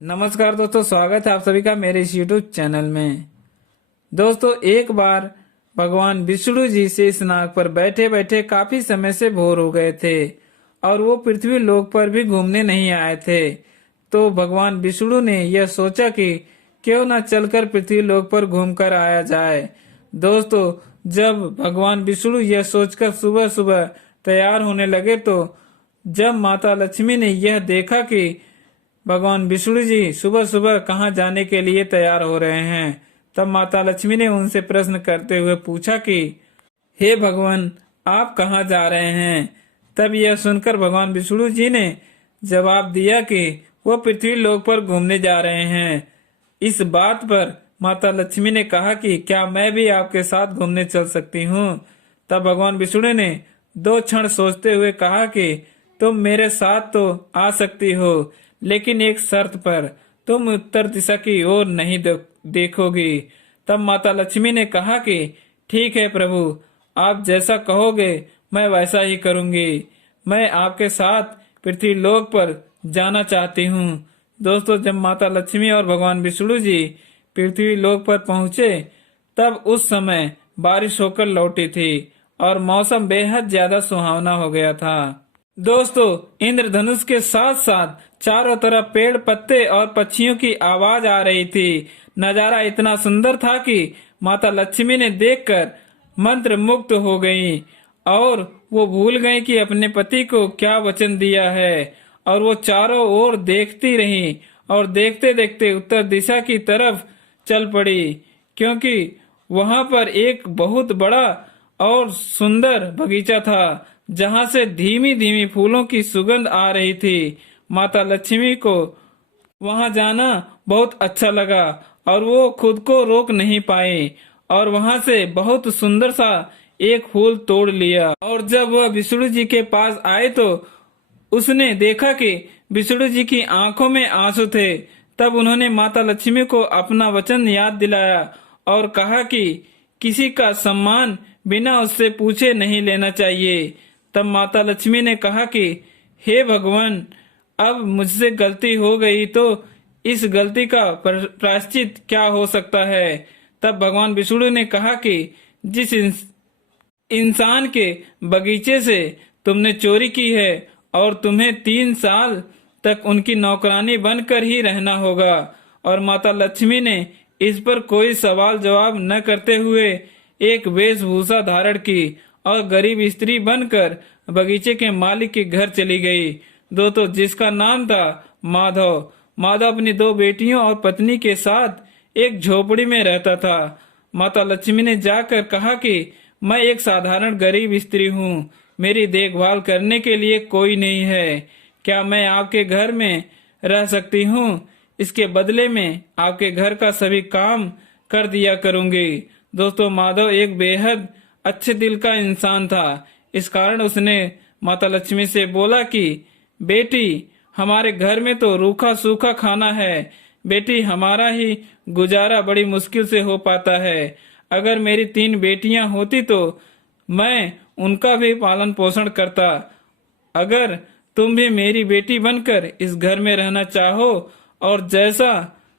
नमस्कार दोस्तों, स्वागत है आप सभी का मेरे इस यूट्यूब चैनल में। दोस्तों, एक बार भगवान विष्णु जी से इस नाग पर बैठे बैठे काफी समय से बोर हो गए थे और वो पृथ्वी लोक पर भी घूमने नहीं आए थे। तो भगवान विष्णु ने यह सोचा कि क्यों न चलकर पृथ्वी लोक पर घूम कर आया जाए। दोस्तों, जब भगवान विष्णु यह सोचकर सुबह सुबह तैयार होने लगे तो जब माता लक्ष्मी ने यह देखा कि भगवान विष्णु जी सुबह सुबह कहाँ जाने के लिए तैयार हो रहे हैं, तब माता लक्ष्मी ने उनसे प्रश्न करते हुए पूछा कि हे भगवान, आप कहाँ जा रहे हैं। तब यह सुनकर भगवान विष्णु जी ने जवाब दिया कि वो पृथ्वी लोक पर घूमने जा रहे हैं। इस बात पर माता लक्ष्मी ने कहा कि क्या मैं भी आपके साथ घूमने चल सकती हूँ। तब भगवान विष्णु ने 2 क्षण सोचते हुए कहा कि तुम मेरे साथ तो आ सकती हो, लेकिन एक शर्त पर, तुम उत्तर दिशा की ओर नहीं देखोगी। तब माता लक्ष्मी ने कहा कि ठीक है प्रभु, आप जैसा कहोगे मैं वैसा ही करूंगी। मैं आपके साथ पृथ्वी लोक पर जाना चाहती हूँ। दोस्तों, जब माता लक्ष्मी और भगवान विष्णु जी पृथ्वी लोक पर पहुँचे तब उस समय बारिश होकर लौटी थी और मौसम बेहद ज्यादा सुहावना हो गया था। दोस्तों, इंद्रधनुष के साथ साथ चारों तरफ पेड़ पत्ते और पक्षियों की आवाज आ रही थी। नजारा इतना सुंदर था कि माता लक्ष्मी ने देखकर मंत्र मुग्ध हो गईं और वो भूल गईं कि अपने पति को क्या वचन दिया है। और वो चारों ओर देखती रहीं और देखते देखते उत्तर दिशा की तरफ चल पड़ी, क्योंकि वहां पर एक बहुत बड़ा और सुंदर बगीचा था जहां से धीमी धीमी फूलों की सुगंध आ रही थी। माता लक्ष्मी को वहां जाना बहुत अच्छा लगा और वो खुद को रोक नहीं पाई और वहां से बहुत सुंदर सा एक फूल तोड़ लिया। और जब वह विष्णु जी के पास आए तो उसने देखा कि विष्णु जी की आंखों में आंसू थे। तब उन्होंने माता लक्ष्मी को अपना वचन याद दिलाया और कहा कि किसी का सम्मान बिना उससे पूछे नहीं लेना चाहिए। तब माता लक्ष्मी ने कहा कि हे भगवान, अब मुझसे गलती हो गई तो इस गलती का प्रायश्चित क्या हो सकता है। तब भगवान विष्णु ने कहा कि जिस इंसान के बगीचे से तुमने चोरी की है और तुम्हें 3 साल तक उनकी नौकरानी बनकर ही रहना होगा। और माता लक्ष्मी ने इस पर कोई सवाल जवाब न करते हुए एक वेशभूषा धारण की और गरीब स्त्री बनकर बगीचे के मालिक के घर चली गई। दोस्तों, जिसका नाम था माधव। माधव अपनी 2 बेटियों और पत्नी के साथ एक झोपड़ी में रहता था। माता लक्ष्मी ने जाकर कहा कि मैं एक साधारण गरीब स्त्री हूँ, मेरी देखभाल करने के लिए कोई नहीं है। क्या मैं आपके घर में रह सकती हूँ? इसके बदले में आपके घर का सभी काम कर दिया करूंगी। दोस्तों, माधव एक बेहद अच्छे दिल का इंसान था। इस कारण उसने माता लक्ष्मी से बोला कि बेटी, हमारे घर में तो रूखा सूखा खाना है। बेटी, हमारा ही गुजारा बड़ी मुश्किल से हो पाता है। अगर मेरी 3 बेटियां होती तो मैं उनका भी पालन पोषण करता। अगर तुम भी मेरी बेटी बनकर इस घर में रहना चाहो और जैसा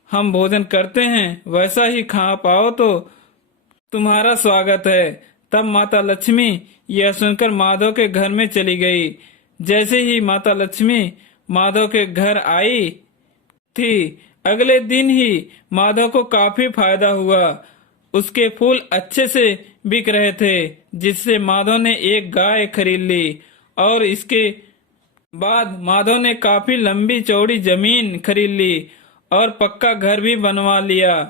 हम भोजन करते हैं वैसा ही खा पाओ तो तुम्हारा स्वागत है। तब माता लक्ष्मी यह सुनकर माधव के घर में चली गई। जैसे ही माता लक्ष्मी माधव के घर आई थी, अगले दिन ही माधव को काफी फायदा हुआ। उसके फूल अच्छे से बिक रहे थे, जिससे माधव ने एक गाय खरीद ली और इसके बाद माधव ने काफी लंबी चौड़ी जमीन खरीद ली और पक्का घर भी बनवा लिया।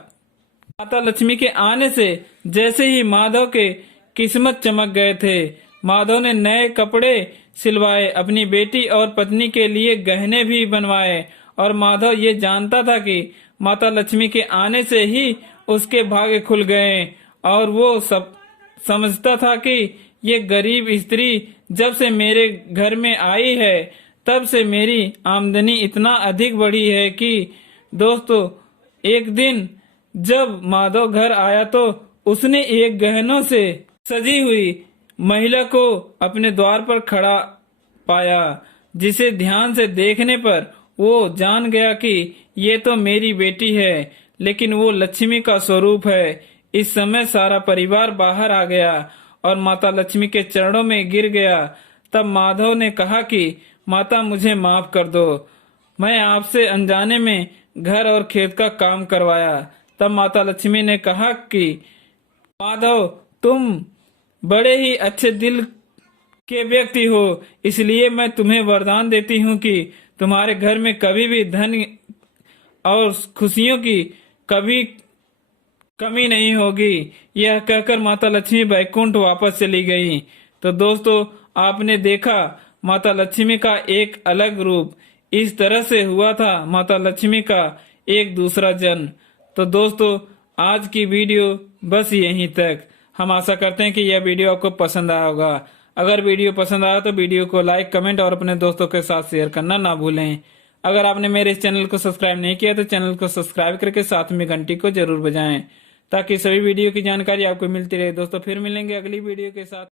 माता लक्ष्मी के आने से जैसे ही माधव के किस्मत चमक गए थे। माधव ने नए कपड़े सिलवाए, अपनी बेटी और पत्नी के लिए गहने भी बनवाए और माधव ये जानता था कि माता लक्ष्मी के आने से ही उसके भाग्य खुल गए। और वो सब समझता था कि ये गरीब स्त्री जब से मेरे घर में आई है तब से मेरी आमदनी इतना अधिक बढ़ी है कि दोस्तों, एक दिन जब माधव घर आया तो उसने एक गहनों से सजी हुई महिला को अपने द्वार पर खड़ा पाया, जिसे ध्यान से देखने पर वो जान गया कि ये तो मेरी बेटी है, लेकिन वो लक्ष्मी का स्वरूप है। इस समय सारा परिवार बाहर आ गया और माता लक्ष्मी के चरणों में गिर गया। तब माधव ने कहा कि माता मुझे माफ कर दो, मैं आपसे अनजाने में घर और खेत का काम करवाया। तब माता लक्ष्मी ने कहा कि माधव, तुम बड़े ही अच्छे दिल के व्यक्ति हो, इसलिए मैं तुम्हें वरदान देती हूँ कि तुम्हारे घर में कभी भी धन और खुशियों की कभी कमी नहीं होगी। यह कहकर माता लक्ष्मी बैकुंठ वापस चली गई। तो दोस्तों, आपने देखा माता लक्ष्मी का एक अलग रूप। इस तरह से हुआ था माता लक्ष्मी का एक दूसरा जन्म। तो दोस्तों, आज की वीडियो बस यहीं तक। हम आशा करते हैं कि यह वीडियो आपको पसंद आया होगा। अगर वीडियो पसंद आया तो वीडियो को लाइक, कमेंट और अपने दोस्तों के साथ शेयर करना ना भूलें। अगर आपने मेरे इस चैनल को सब्सक्राइब नहीं किया तो चैनल को सब्सक्राइब करके साथ में घंटी को जरूर बजाएं, ताकि सभी वीडियो की जानकारी आपको मिलती रहे। दोस्तों, फिर मिलेंगे अगली वीडियो के साथ।